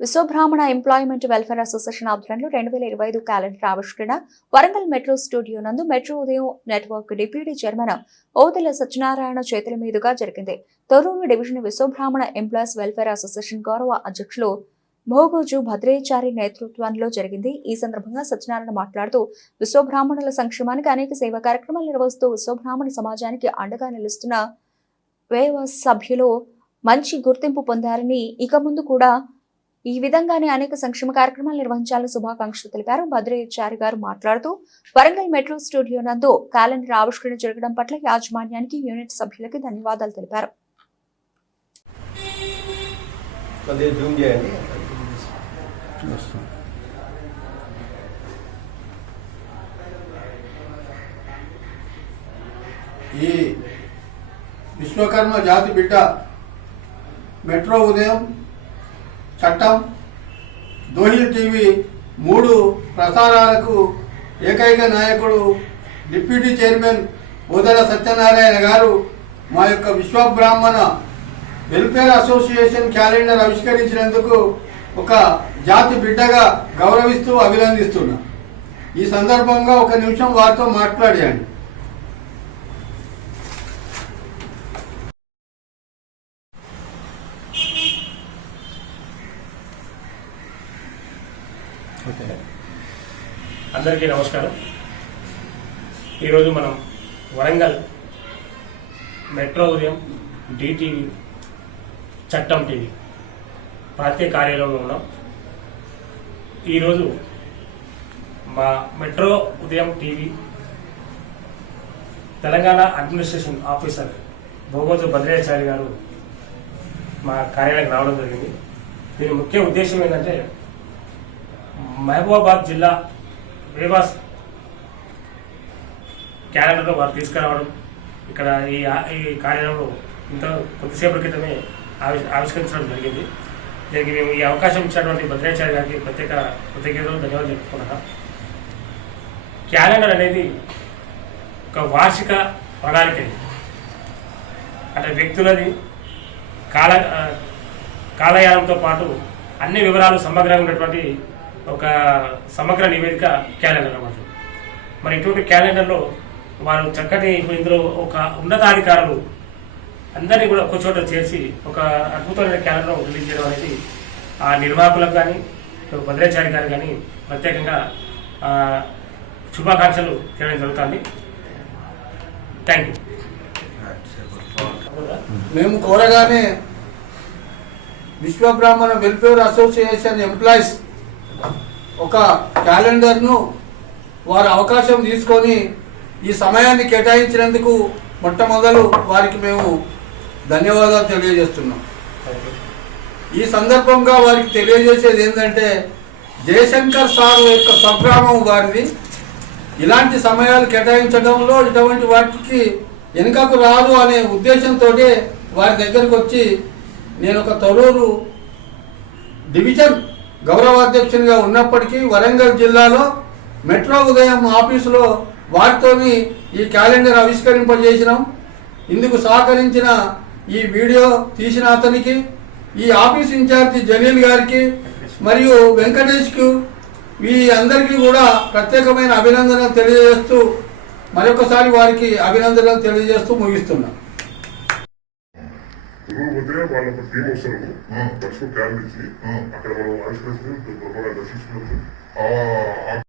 Vishwabrahmana employment welfare association ఆధ్వర్యంలో రెండు వేల ఇరవై ఐదు క్యాలెండర్ ఆవిష్కరణ వరంగల్ మెట్రో స్టూడియో నందు metro Udayam network deputy chairman Odela Satyanarayana చేతుల మీదుగా జరిగింది. Torrur division Vishwabrahmana employees welfare association గౌరవ అధ్యక్షులు భోగోజు భద్రేచారి నేతృత్వంలో జరిగింది. ఈ సందర్భంగా సత్యనారాయణ మాట్లాడుతూ విశ్వబ్రాహ్మణుల సంక్షేమానికి అనేక సేవా కార్యక్రమాలు నిర్వహిస్తూ విశ్వబ్రాహ్మణ సమాజానికి అండగా నిలుస్తున్న వేవ సభ్యులు మంచి గుర్తింపు పొందారని ఇక ముందు కూడా ఈ విధంగానే అనేక సంక్షేమ కార్యక్రమాలు నిర్వహించాలని శుభాకాంక్షలు తెలిపారు. భద్రయ్యచారి గారు మాట్లాడుతూ వరంగల్ మెట్రో స్టూడియో నందు క్యాలెండర్ ఆవిష్కరణ జరగడం పట్ల యాజమాన్యానికి యూనిట్ సభ్యులకి ధన్యవాదాలు తెలిపారు. ఈ విశ్వకర్మ జాతి బిడ్డ మెట్రో ఉదయం చట్టం దోహిల్ టీవీ మూడు ప్రసారాలకు ఏకైక నాయకుడు డిప్యూటీ చైర్మన్ ఓదల సత్యనారాయణ గారు మా యొక్క విశ్వబ్రాహ్మణ వెల్ఫేర్ అసోసియేషన్ క్యాలెండర్ ఆవిష్కరించినందుకు ఒక జాతి బిడ్డగా గౌరవిస్తూ అభినందిస్తున్నా. ఈ సందర్భంగా ఒక నిమిషం వారితో మాట్లాడాను అందరికీ నమస్కారం. ఈరోజు మనం వరంగల్ మెట్రో ఉదయం డిటీవీ చట్టం టీవీ ప్రాంతీయ కార్యాలయంలో ఉన్నాం. ఈరోజు మా metro Udayam TV Telangana administration officer Bhogoju Bhadrachari garu మా కార్యాలయం రావడం జరిగింది. దీని ముఖ్య ఉద్దేశం ఏంటంటే మహబూబాబాద్ జిల్లా వేవాస్ క్యాలెండర్లో వారు తీసుకురావడం ఇక్కడ ఈ ఈ కార్యాలయంలో ఇంత కొద్దిసేపటి క్రితమే ఆవి ఆవిష్కరించడం జరిగింది. దీనికి మేము ఈ అవకాశం ఇచ్చినటువంటి భద్రాచార్య గారికి ప్రత్యేక కృతజ్ఞతలు ధన్యవాదాలు చెప్పుకున్నాను క్యాలెండర్ అనేది ఒక వార్షిక ప్రణాళిక అంటే వ్యక్తులది కాల కాలయానంతో పాటు అన్ని వివరాలు సమగ్రంగా ఉన్నటువంటి ఒక సమగ్ర నివేదిక క్యాలెండర్ అన్నమాట. మరి ఇటువంటి క్యాలెండర్లో వారు చక్కటి ఇప్పుడు ఇందులో ఒక ఉన్నతాధికారులు అందరినీ కూడా ఒక చోట చేర్చి ఒక అద్భుతమైన క్యాలెండర్ రిలీజ్ చేయడం అనేది ఆ నిర్వాహకులకు కానీ భద్రాచారి గారు కానీ ప్రత్యేకంగా శుభాకాంక్షలు తెలియడం జరుగుతుంది. థ్యాంక్ యూ మేము కోరగానే విశ్వబ్రాహ్మణ వెల్ఫేర్ అసోసియేషన్ ఎంప్లాయీస్ ఒక క్యాలెండర్ను వారు అవకాశం తీసుకొని ఈ సమయాన్ని కేటాయించినందుకు మొట్టమొదలు వారికి మేము ధన్యవాదాలు తెలియజేస్తున్నాం. ఈ సందర్భంగా వారికి తెలియజేసేది ఏంటంటే జయశంకర్ సార్ యొక్క సంగ్రామం వారిది. ఇలాంటి సమయాలు కేటాయించడంలో ఇటువంటి వాటికి వెనుకకు రాదు అనే ఉద్దేశంతో వారి దగ్గరకు వచ్చి నేను ఒక తొలూరు డివిజన్ గౌరవాధ్యక్షునిగా ఉన్నప్పటికీ వరంగల్ జిల్లాలో మెట్రో ఉదయం ఆఫీసులో వారితోని ఈ క్యాలెండర్ ఆవిష్కరింపజేసినాం. ఇందుకు సహకరించిన ఈ వీడియో తీసిన అతనికి ఈ ఆఫీస్ ఇన్ఛార్జి జలీల్ గారికి మరియు వెంకటేష్కు ఈ అందరికీ కూడా ప్రత్యేకమైన అభినందనలు తెలియజేస్తూ మరొకసారి వారికి అభినందనలు తెలియజేస్తూ ముగిస్తున్నాం. గురువు వద్దే వాళ్ళ టీం వస్తారు దర్శకు క్యాలెండర్ ఇచ్చి అక్కడ మనం ఆవిష్కరిస్తే గొప్పగా దర్శించుకోవచ్చు ఆ